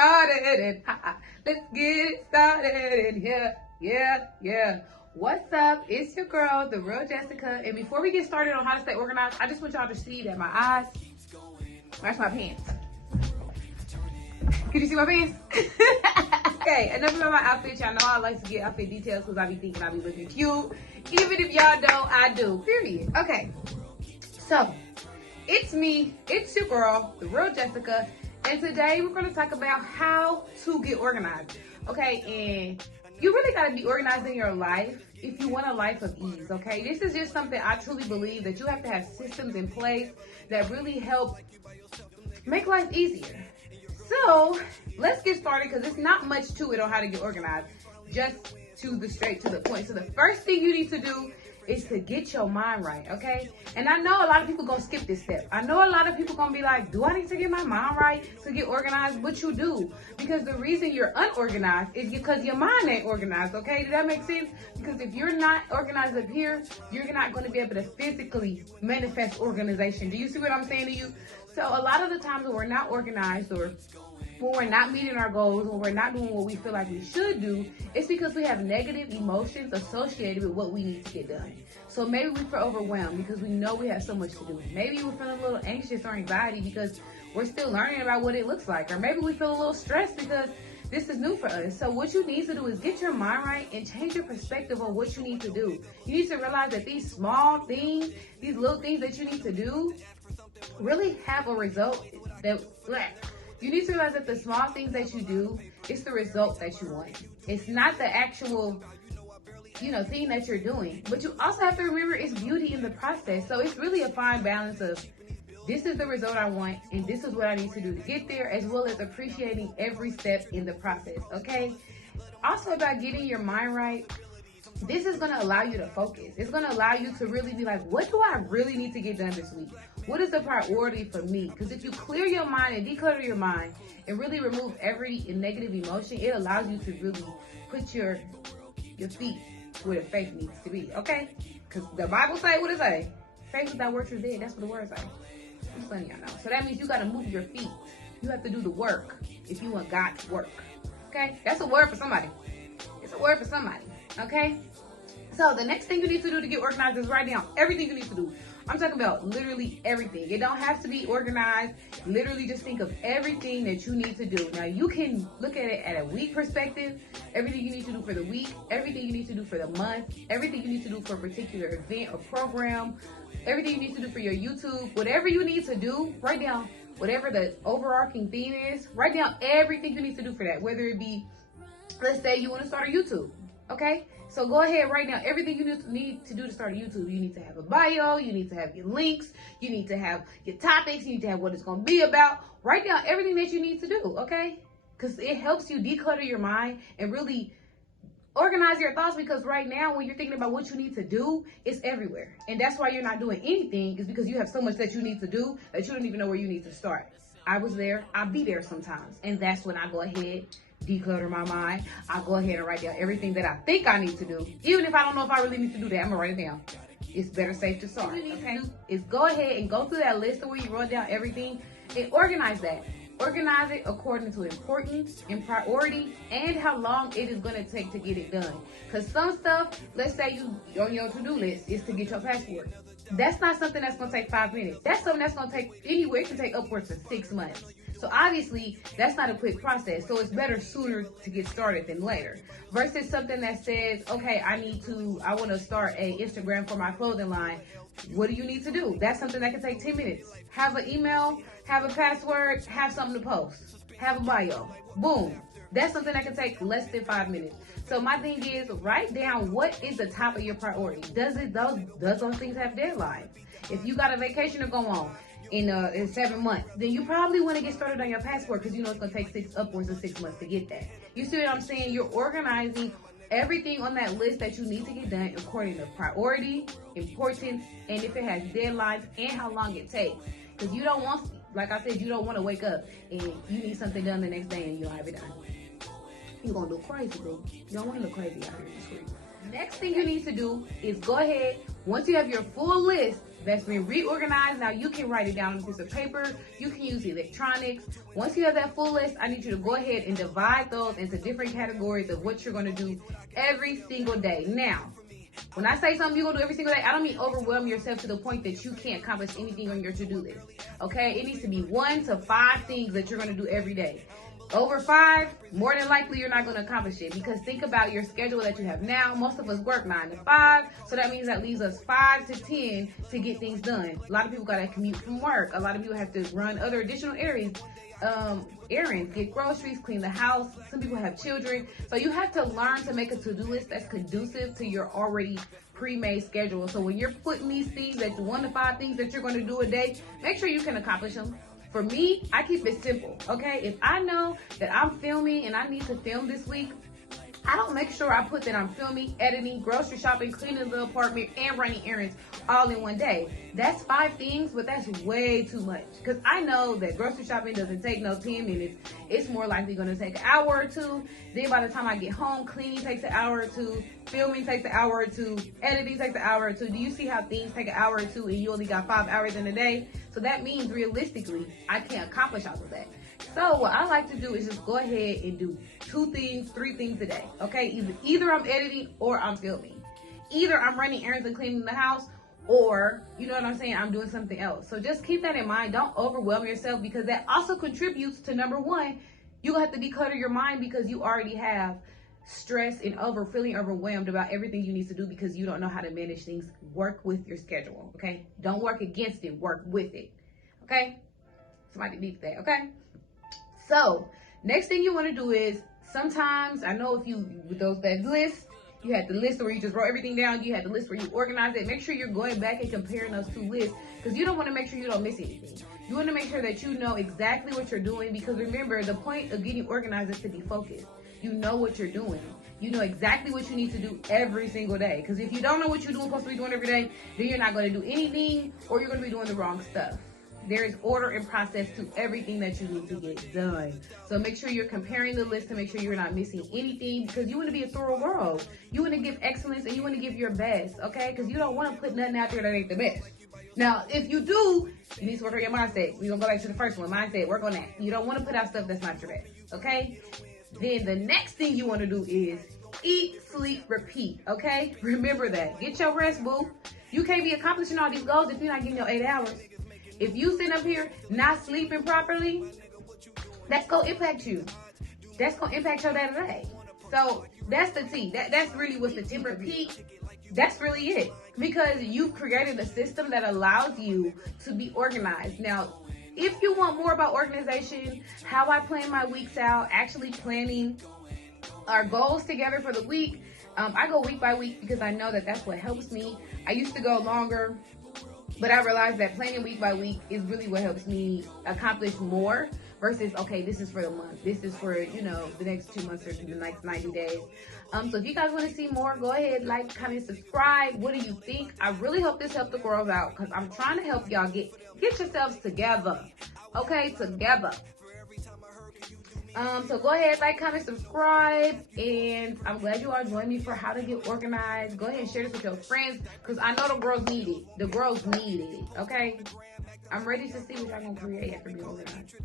started and let's get it started and yeah. What's up? It's your girl, the real Jessica. And before we get started on how to stay organized, I just want y'all to see that my eyes match my pants. Can you see my pants? Okay, enough about my outfit. Y'all know I like to get outfit details because I be thinking I be looking cute. Even if y'all don't, I do. Period. Okay. So, it's me. It's your girl, the real Jessica. And today we're going to talk about how to get organized. Okay, and you really got to be organized in your life if you want a life of ease. Okay, this is just something I truly believe that you have to have systems in place that really help make life easier. So let's get started because it's not much to it on how to get organized. Just straight to the point. So the first thing you need to do is to get your mind right, okay? And I know a lot of people gonna skip this step. I know a lot of people gonna be like, do I need to get my mind right to get organized? But you do. Because the reason you're unorganized is because your mind ain't organized, okay? Does that make sense? Because if you're not organized up here, you're not gonna be able to physically manifest organization. Do you see what I'm saying to you? So a lot of the times when we're not organized or when we're not meeting our goals, when we're not doing what we feel like we should do, it's because we have negative emotions associated with what we need to get done. So maybe we feel overwhelmed because we know we have so much to do. Maybe we're feeling a little anxious or anxiety because we're still learning about what it looks like. Or maybe we feel a little stressed because this is new for us. So what you need to do is get your mind right and change your perspective on what you need to do. You need to realize that these small things, these little things that you need to do really have a result that... You need to realize that the small things that you do, it's the result that you want. It's not the actual, thing that you're doing. But you also have to remember it's beauty in the process. So it's really a fine balance of this is the result I want and this is what I need to do to get there, as well as appreciating every step in the process, okay? Also about getting your mind right, this is going to allow you to focus. It's going to allow you to really be like, what do I really need to get done this week? What is the priority for me? Because if you clear your mind and declutter your mind and really remove every negative emotion, it allows you to really put your feet where the faith needs to be, okay? Because the Bible say, what it say? Faith without works is dead. That's what the word say. I'm just letting y'all know. So that means you got to move your feet. You have to do the work if you want God to work, okay? That's a word for somebody. It's a word for somebody, okay? So the next thing you need to do to get organized is write down everything you need to do. I'm talking about literally everything. It don't have to be organized. Literally just think of everything that you need to do. Now you can look at it at a week perspective. Everything you need to do for the week, everything you need to do for the month, everything you need to do for a particular event or program, everything you need to do for your YouTube, whatever you need to do, write down whatever the overarching theme is. Write down everything you need to do for that. Whether it be, let's say you want to start a YouTube, okay? So go ahead, write down everything you need to do to start a YouTube. You need to have a bio, you need to have your links, you need to have your topics, you need to have what it's going to be about. Write down everything that you need to do, okay? Because it helps you declutter your mind and really organize your thoughts, because right now when you're thinking about what you need to do, it's everywhere. And that's why you're not doing anything, is because you have so much that you need to do that you don't even know where you need to start. I was there, I'll be there sometimes. And that's when I go ahead, declutter my mind. I'll go ahead and write down everything that I think I need to do. Even if I don't know if I really need to do that, I'm gonna write it down. It's better safe to start, okay? Is go ahead and go through that list where you wrote down everything and organize that. Organize it according to importance and priority and how long it is gonna take to get it done. Because some stuff, let's say you on your to-do list is to get your passport. That's not something that's gonna take 5 minutes. That's something that's gonna take anywhere. It can take upwards of 6 months. So obviously, that's not a quick process. So it's better sooner to get started than later. Versus something that says, okay, I want to start a Instagram for my clothing line. What do you need to do? That's something that can take 10 minutes. Have an email, have a password, have something to post, have a bio. Boom. That's something that can take less than 5 minutes. So my thing is, write down what is the top of your priority. Does those things have deadlines? If you got a vacation to go on in 7 months, then you probably want to get started on your passport, because you know it's going to take upwards of 6 months to get that. You see what I'm saying? You're organizing everything on that list that you need to get done according to priority, importance, and if it has deadlines and how long it takes. Because you don't want, like I said, you don't want to wake up and you need something done the next day and you don't have it done. You're going to look crazy, bro. You don't want to look crazy out here in the street. Next thing you need to do is go ahead, once you have your full list, that's been reorganized. Now you can write it down on a piece of paper. You can use electronics. Once you have that full list, I need you to go ahead and divide those into different categories of what you're going to do every single day. Now, when I say something you're going to do every single day, I don't mean overwhelm yourself to the point that you can't accomplish anything on your to-do list. Okay? It needs to be 1 to 5 things that you're going to do every day. Over 5, more than likely you're not going to accomplish it, because think about your schedule that you have now. Most of us work 9 to 5, so that means that leaves us 5 to 10 to get things done. A lot of people got to commute from work. A lot of people have to run other additional errands, get groceries, clean the house. Some people have children. So you have to learn to make a to-do list that's conducive to your already pre-made schedule. So when you're putting these things, that 1 to 5 things that you're going to do a day, make sure you can accomplish them. For me, I keep it simple, okay? If I know that I'm filming and I need to film this week, I don't make sure I put that I'm filming, editing, grocery shopping, cleaning the apartment, and running errands all in one day. That's 5 things, but that's way too much. Because I know that grocery shopping doesn't take no 10 minutes. It's more likely going to take an hour or 2. Then by the time I get home, cleaning takes an hour or 2. Filming takes an hour or 2. Editing takes an hour or 2. Do you see how things take an hour or 2 and you only got 5 hours in a day? So that means realistically, I can't accomplish all of that. So what I like to do is just go ahead and do 2 things, 3 things a day, okay? Either I'm editing or I'm filming. Either I'm running errands and cleaning the house, or, you know what I'm saying, I'm doing something else. So just keep that in mind. Don't overwhelm yourself, because that also contributes to, number 1, you're going to have to declutter your mind, because you already have stress and feeling overwhelmed about everything you need to do because you don't know how to manage things. Work with your schedule, okay? Don't work against it. Work with it, okay? Somebody needs that, okay? So, next thing you want to do is, sometimes, I know if you, with that list, you had the list where you just wrote everything down, you had the list where you organize it. Make sure you're going back and comparing those 2 lists, because you don't want to make sure you don't miss anything. You want to make sure that you know exactly what you're doing, because remember, the point of getting organized is to be focused. You know what you're doing. You know exactly what you need to do every single day. Because if you don't know what you're supposed to be doing every day, then you're not going to do anything, or you're going to be doing the wrong stuff. There is order and process to everything that you need to get done. So make sure you're comparing the list to make sure you're not missing anything, because you want to be a thorough girl. You want to give excellence and you want to give your best, okay? Because you don't want to put nothing out there that ain't the best. Now, if you do, you need to work on your mindset. We're going to go back to the first one, mindset. Work on that. You don't want to put out stuff that's not your best, okay? Then the next thing you want to do is eat, sleep, repeat, okay? Remember that. Get your rest, boo. You can't be accomplishing all these goals if you're not getting your 8 hours. If you sit up here not sleeping properly, that's going to impact you. That's going to impact your day-to-day. So that's the T. That's really what's the tip. Repeat. That's really it. Because you've created a system that allows you to be organized. Now, if you want more about organization, how I plan my weeks out, actually planning our goals together for the week, I go week by week because I know that that's what helps me. I used to go longer, but I realized that planning week by week is really what helps me accomplish more versus, okay, this is for the month. This is for, the next 2 months or the next 90 days. So if you guys want to see more, go ahead, like, comment, subscribe. What do you think? I really hope this helped the girls out, because I'm trying to help y'all get yourselves together. Okay, together. So go ahead, like, comment, subscribe, and I'm glad you all joined me for how to get organized. Go ahead and share this with your friends, because I know the girls need it. The girls need it, okay? I'm ready to see what y'all gonna create after being organized.